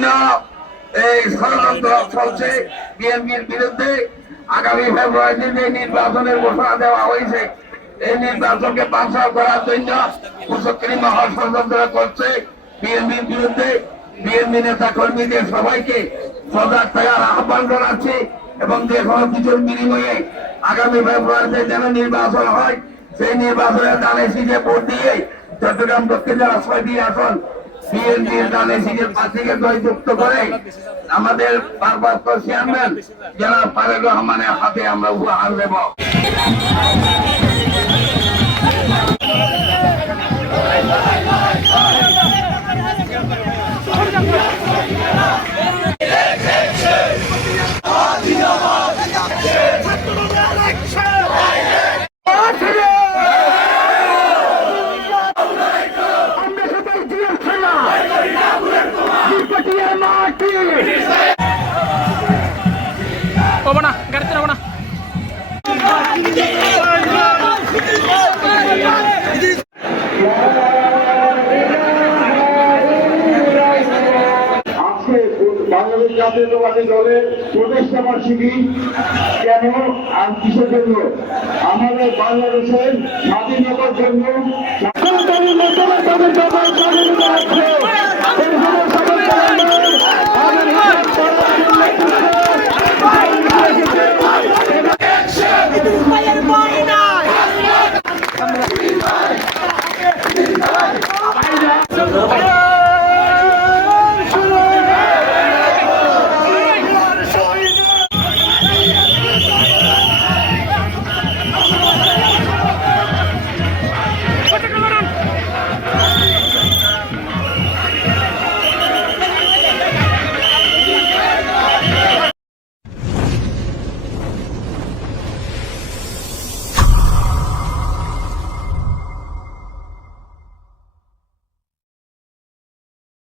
বিভিন্ন এই ষড়যন্ত্র চলছে বিএনপির বিরুদ্ধে। আগামী ফেব্রুয়ারিতে যে নির্বাচনের ঘোষণা দেওয়া হয়েছে, এই নির্বাচনকে বানচাল করার জন্য কুচক্রী মহল ষড়যন্ত্র করছে বিএনপির বিরুদ্ধে। বিএনপি নেতা কর্মীদের সবাইকে সজাগ থাকার আহ্বান জানাচ্ছি এবং যে কোনো কিছুর বিনিময়ে আগামী ফেব্রুয়ারিতে যেন নির্বাচন হয়, সেই নির্বাচনের ডানে সিটে ভোট দিয়ে চট্টগ্রাম দক্ষিণ জেলা 6টি আসন বিএনপির ডানে সিটের প্রার্থীকে জয়যুক্ত করে আমাদের ভারপ্রাপ্ত চেয়ারম্যান জনাব তারেক রহমানের হাতে আমরা উপহার দেব। না গাড়িতে যাবো না। বাংলাদেশ জাতীয়তাবাদী দলের প্রতিষ্ঠা বার্ষিকী কেন আর কিসের জন্য? আমাদের বাংলাদেশের স্বাধীনতার জন্য